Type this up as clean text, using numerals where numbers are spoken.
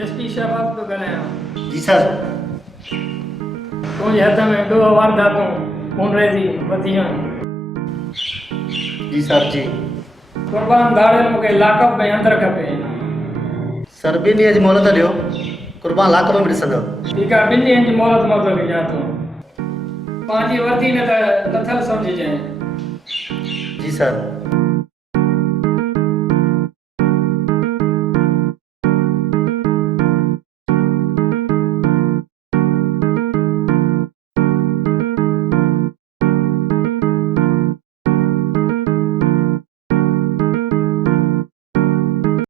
SP साहब तो ॻाल्हायां। जी सर। तुंहिंजे हथ में 2 वारदातूं मुंडे जी वधियूं आहिनि। जी सर जी। कुर्बान दाड़े मूंखे लाकअप में अंदरि खपे। सर 2 ॾींहं जी मोहलत ॾियो, कुर्बान लाकअप में ॾिसंदव। ठीकु आहे, 2 ॾींहंनि जी मोहलत मां तोखे ॾियां थो। पंहिंजी वर्दी न त लथल सम्झजांइ। जी सर।